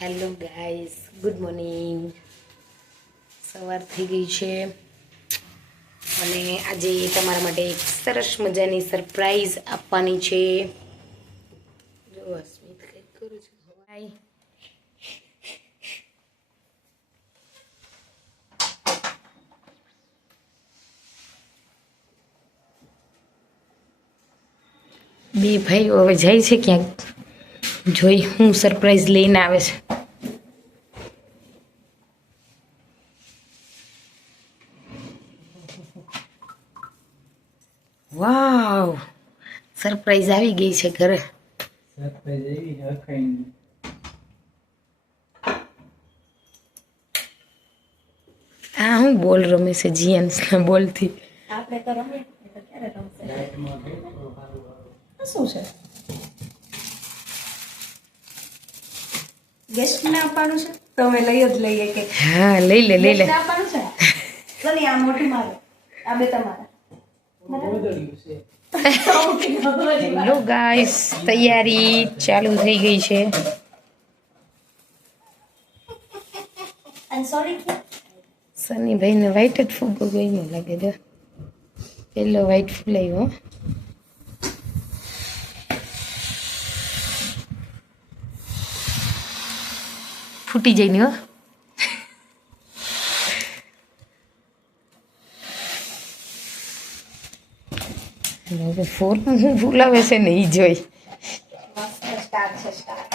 Hello guys, good morning. સવાર થઈ ગઈ છે અને આજે તમારા માટે એક સરસ મજાની સરપ્રાઈઝ આપવાની છે. જો અસ્મિત કંઈક કરું છું. હાય. બે ભાઈઓ હવે જાય છે ક્યાંક, જોઈ હું સરપ્રાઈઝ લઈને આવે છે. વાવ, સરપ્રાઈઝ આવી ગઈ છે ઘરે. હા, હું બોલ રમે છે જીએન્સ ના બોલથી. આપણે તો રમીએ તો ક્યારે રમશે? શું છે? ગેસ્ટ ને આપવાનું છે તો અમે લઈ જ લઈએ કે હા, લઈ લે લઈ લે. ગેસ્ટ આપવાનું છે. ચલી આ મોટી મારે, આ બે તમારા. હેલો ગાઈસ, તૈયારી ચાલુ થઈ ગઈ છે. અને સોરી સનીભાઈને વ્હાઈટ જ ફૂગો ગયો લાગે છે. પેલો વ્હાઈટ ફૂલ આવ્યો. ફૂટી જાય ને હો. હવે ફોન હું ભૂલાવે છે ને ઈ જોઈ. મસ્ત સ્ટાર છે સ્ટાર.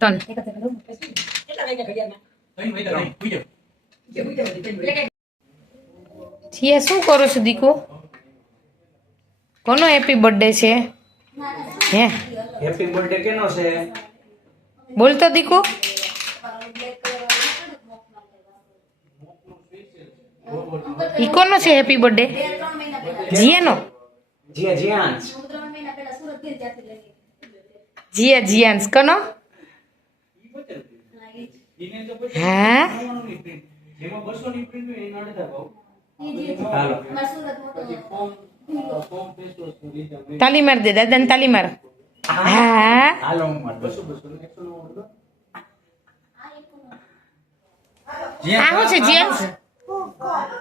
ટન જીયા શું કરો છો દીકુ? કોનો હેપી બર્થડે છે? હે હેપી બર્થડે કેનો છે? બોલ તો દીકુ. ઈ કોનો છે હેપી બર્થડે? જીયાનો? જીયાંશ. જીયાંશ કનો? હા હાલો. તાલી માર દે દાદાને, તાલી માર. હા હાલો હું માર 200 આ શું છે જીયાંશ?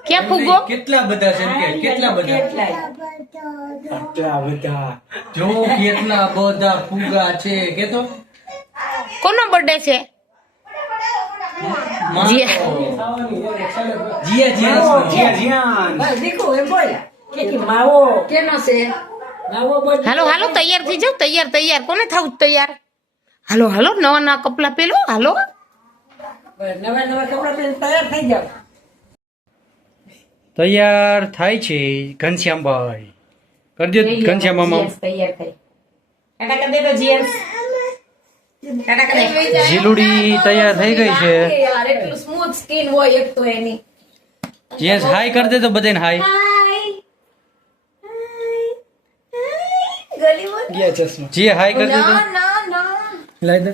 ક્યાં ફૂગો? કેટલા બધા છે એમ કે કેટલા બધા જો કેટલા બધા ફુગા છે કે તો કોનો બર્થડે છે? હાલો હાલો તૈયાર થઈ જાવ. તૈયાર કોને થવું તૈયાર? હાલો હાલો નવા નવા કપડા પહેરો. હાલો તૈયાર થાય છે ઘનશ્યામભાઈ. કરજો ઘનશ્યામ મામા. તૈયાર થઈ ટાટા કરી દે તો જીયાંશ. ટાટા કરી દે. જીલુડી તૈયાર થઈ ગઈ છે. યાર એટલું સ્મૂથ સ્કિન હોય એક તો એની. જેન્સ હાઈ કરી દે તો બધાને હાઈ. ગલી બોલ. જે હાઈ કરી દે તો ના લાઈ દે.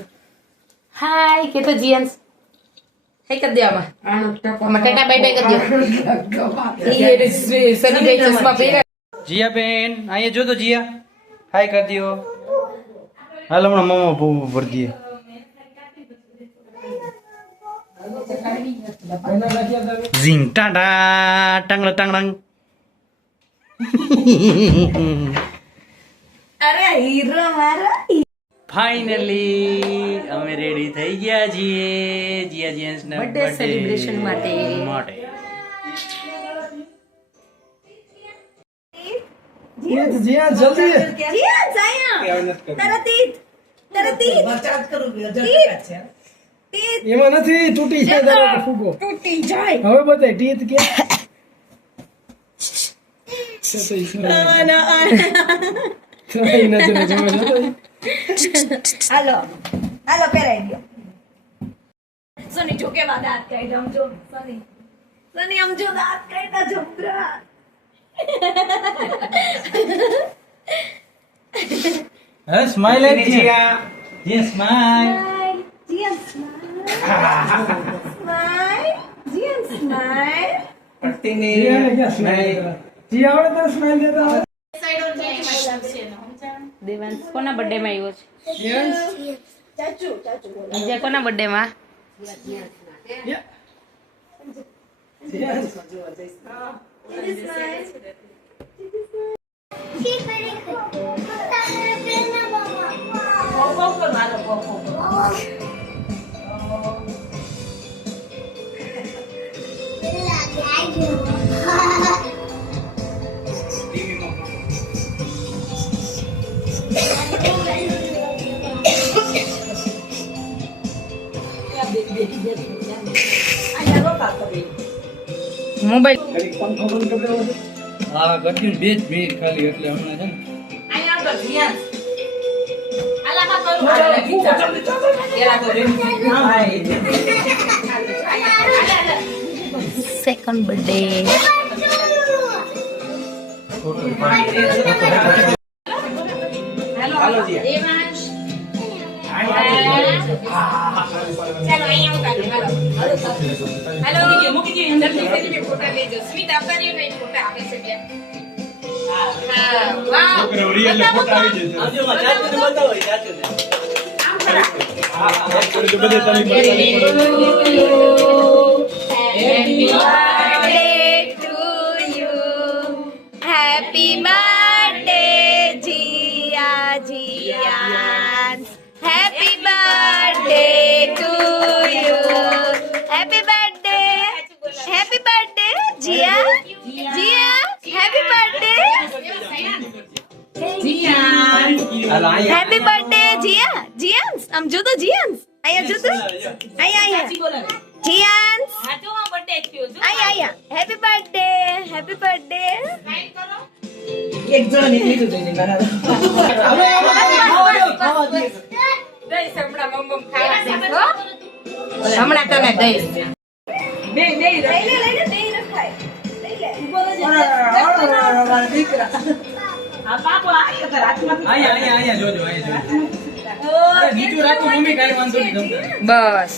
હાય કે તો જીયાંશ. હાય કરી દે આમાં. આમાં ટાટા બાય બાય કરી દો. સની ભાઈ ચશ્મા પહેર્યા. જીયા બેન અહીંયા જો તો જીયા હાઈ કરી દો. હાલ હમણાં મામા બહુ ભરી દઈએ. ઝીંગ ટાટા ટાંગડા ટાંગડાંગ. અરે હીરો મારો. ફાઇનલી અમે રેડી થઈ ગયા છીએ જીયા જેન્સ ના Birthday celebration માટે. જીયા જાયા. તારા તીત. બચાત કરું એમાં નથી તૂટી જાય તારો ફૂગો તૂટી જાય. હવે બતાય ટીથ કે હાલો હાલો પહેરાઈ ગયો. સની જો કેવા દાંત કાઢ્યા આમ જો સની આમ જો દાંત કાઢ્યા જબરા. હે સ્માઈલ એક જીયા જે સ્માઈલ. જીયા સ્માઈલ. જીયા સ્માઈલ. પટ્ટીની સ્માઈલ જી આવડે તો સ્માઈલ દેતા દેવાંશ કોના બર્થડે માં આવ્યો છે? ચાચુ બીજા કોના બર્થડે માં? મોબાઈલ હા ગટ્યું 2 જ મિનિટ ખાલી એટલે હમણાં છે ને અહીંયા તો જીયા. આલામાં કરું. કેલા તો સેકન્ડ બર્થડે. હાલો જીયા. દેવાંશ. ચાલો અહીંયા હાલો મૂકી દે જલ્દી જલ્દી ફોટા લેજો. સ્મિત આવતારી ને ફોટા આવે છે બે. હા વાહ રિયલ ફોટા આવી જશે. આવજો માં ચાચુ ને બતાવો ચાચુ ને. આમ કરા. હા તો બધે તાલી Happy birthday to you. Happy birthday Jia Jian. Happy birthday to you. Happy birthday. Happy birthday Jia. Jia. Happy birthday. Jian. હાલો અહીંયા Happy birthday Jia. Jian. આમ જો તો જીયાન્સ આયા જો તો આયા જીયાન્સ હાચોમાં બર્થડે થયો જો આયા હેપી બર્થડે સાઈન કરો એક જણ લીધું દઈને બરાબર દઈશ હમણાં મમ્મ ખાવા દઈશ હો હમણાં તને દઈશ બે આ પાપા અહીંયા જોજો અરે નીચું રાખો મમ્મી કાઈ વાંધો નહીં ગમતા બસ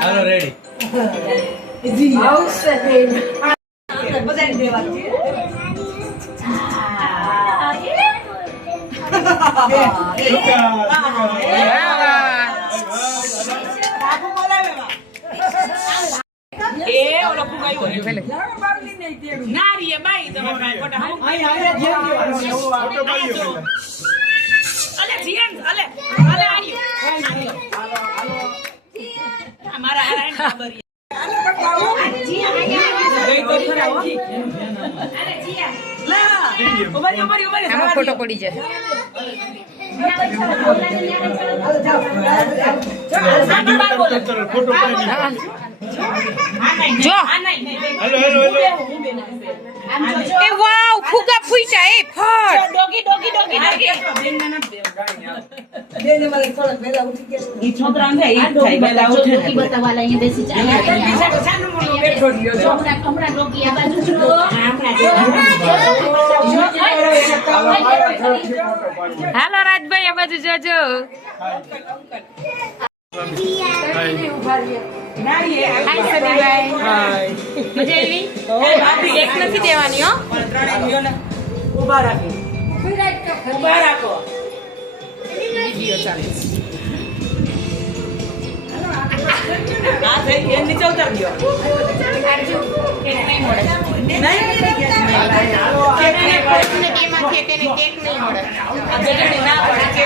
હાલો રેડી એ ઓલો ફુગાયો ના રે બાઈ તમે કાઈ ખોટા અલે જીએન અલે આર્યો અમારા આરાયણ ખબર આમાં ફોટો પડી જાય જો એ વાવ ફુગા ફૂટ્યા એ ફટ ડોગી ઈ છોકરા ને ઈ થાય બેલા ઉઠે ને બતાવાલા અહીંયા બેસી હમણાં ડોગી આ બાજુ જો હાલો રાજભાઈ આ બાજુ જોજો હાય સમીભાઈ મજા આવી એક નથી દેવાની હો ઉભા રાખો વિડિયો ચાલે આ થઈ એ નીચે ઉતાર દયો કેક નહીં મળે ના પડે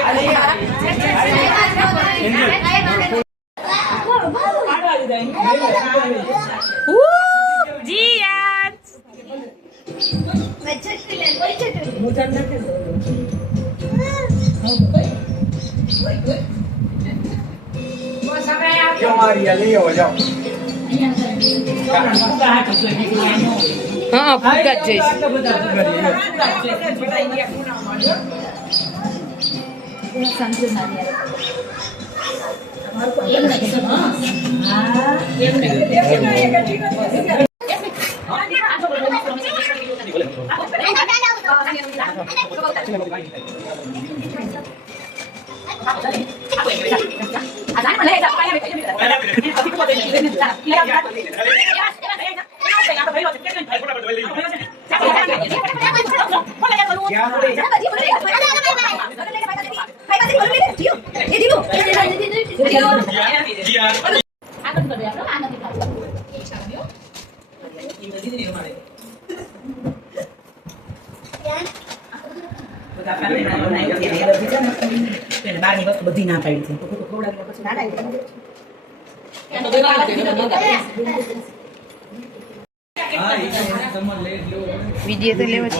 જી યાર હા ફુગા જ જોઈશ બધી ના પાડી વિડિયો તો લેવો જ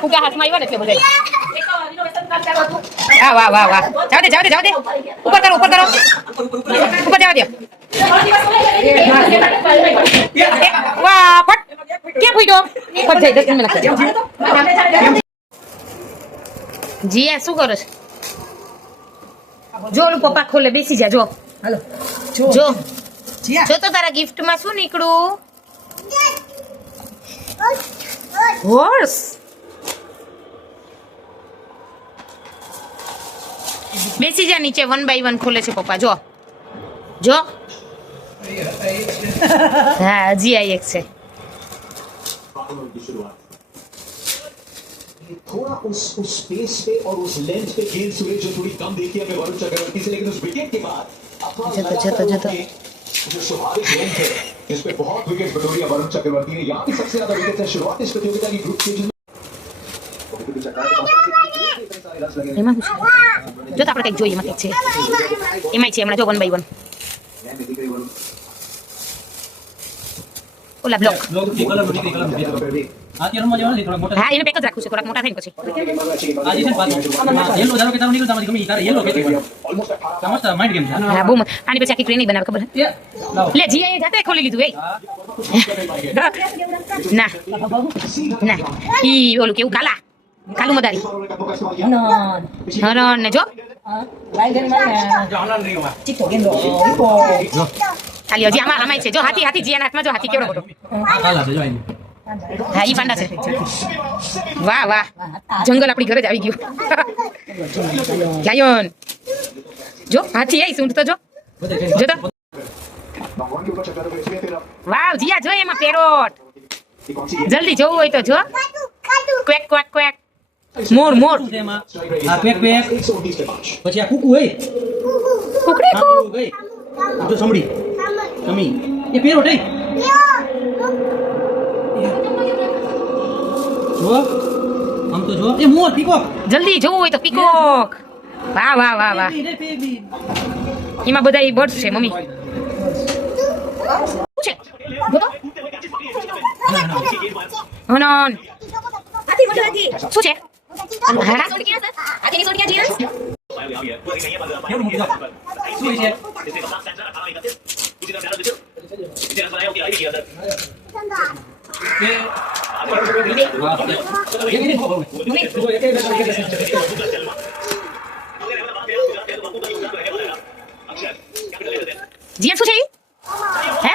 ફુગા હાથમાં આવ્યા ને એટલે બધા વાહ વાહ વાહ જાવ દે ઉપર કરો ઉપર જવા દો વાહ ફટ ક્યાં ફૂટ્યો ફટ જાય 10 મિનિટ જીયા શું કરો છો જો ઓલું પપ્પા ખોલે બેસી જા જો હાલો જો તો તારા ગિફ્ટ માં શું નીકળું હોર્સ બેસી જા નીચે 1 બાય 1 ખોલે છે પપ્પા જો હા હજી આ એક છે थोड़ा उस स्पेस पे और उस लेंथ पे गेंद सुरेश जो थोड़ी कम देखी हमें वरुण चक्रवर्ती से, लेकिन उस विकेट के बाद अब थोड़ा लगातार जो स्वाभाविक लेंथ है इस पे बहुत विकेट बटोरी है वरुण चक्रवर्ती ने। यहाँ भी सबसे ज्यादा विकेट है शुरुआत इस प्रतियोगिता की ग्रुप स्टेज में। એમાં શું છે? જો તો આપણે કંઈક જોઈએ એમાં કંઈક છે, એમાંય છે હમણાં જો 1 by 1 ઓલા બ્લોક. હા એને પેક જ રાખવું છે, થોડાક મોટા થાય ને પછી. હા બહુ આની પછી આખી ટ્રેન નહીં બનાવે ખબર હે? લે જીએ જાતે ખોલી લીધું એ ના ના ઈ ઓલું કેવું કાલું મદારી હરણ ને જો ચાલી હજી આમાં છે જો હાથી જીયાના હાથમાં જો હાથી કેવડો મોટો. હા ઈ પાંડા છે. વાહ વાહ જંગલ આપણી ઘરે જ આવી ગયું. લાયન જો હાથી આઈ સૂંઢ તો જો તો વાવ જીયા જો એમાં પેરોટ જલ્દી જોવું હોય તો જો ક્વેક ક્વેક ક્વેક મોર આ પેક પછી આ કુકુ હે કુકડી કુ જો સમડી કમી એ પેરોટ હે જો આમ તો જો એ મોર પીકોક જલ્દી જોવું હોય તો પીકોક. વાહ વાહ વાહ વાહ એમાં બધા બર્ડ્સ છે મમ્મી. શું છે જો તો હનન શું છે? હારા જીયા શું છે ઈ? હે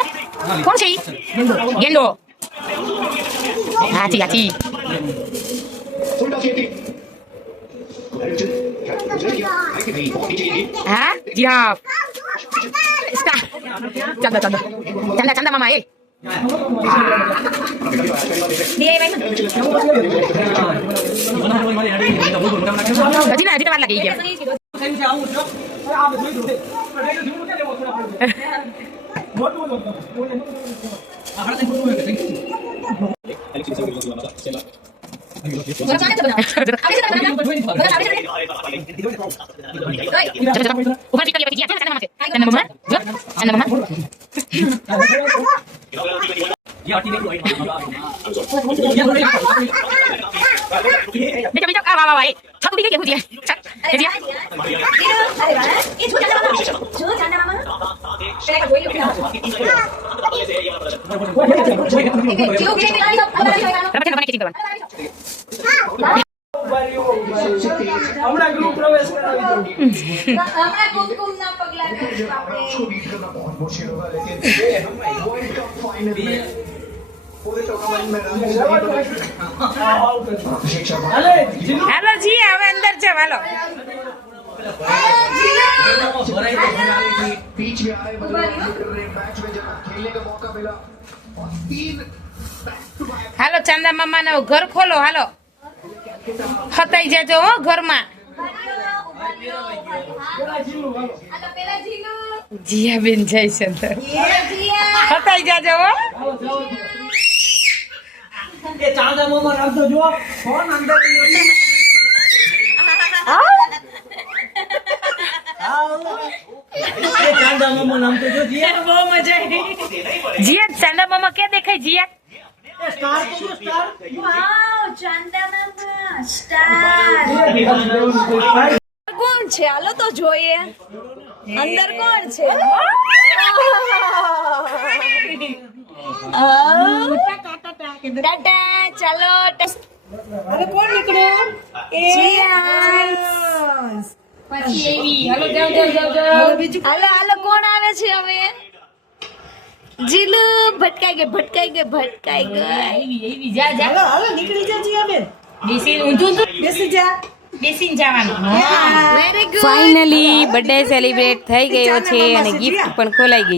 કોણ છે ઈ? ગેંડો. હાથી હા જીરાફ. ચાંદા મામા એ હજી વાર લાગી ગયા. હમણાં ગૃહ પ્રવેશ કરાવી દઉં. હમણાં કુમકુમના પગલા કરીશું આપણે. उसको बीट करना बहुत मुश्किल होगा, लेकिन वर्ल्ड कप फाइनल में पूरे टूर्नामेंट में रन अभिषेक शर्मा હાલે જીલુ હાલો જી હવે અંદર છે હાલો. बीच में आए मैच में जब खेलने का मौका मिला और 3 बैक टू बैक હાલો ચાંદા મામા નું ઘર ખોલો હાલો. ખતાઈ જાજો હો ઘરમાં. જીયા બેન જાય છે અંદર. ખતાઈ જાજો હો. એ ચાંદા મામા રાખજો જો ફોન અંદર ચાંદા મામા નામ તો જો જીયા બહુ મજા આવી. જીયા ચાંદા મામા ક્યાં દેખાય જીયા? સ્ટાર તો જો સ્ટાર વાવ ચાંદામામા સ્ટાર. કોણ છે? હાલો તો જોઈએ અંદર કોણ છે. ટાટા ચાલો. હવે કોણ નીકળ્યું પછી એવી હાલો જાવ જાવ. હાલો કોણ આવે છે હવે? જીલુ ભટકાઈ ગઈ એવી જા જા. હાલો હાલો નીકળી જા જીયા બેન બેસીને ઊંધું બેસી જા બેસીને જવાનું. Very good. Finally birthday celebrate થઈ ગયો છે અને ગિફ્ટ પણ ખોલાઈ ગઈ.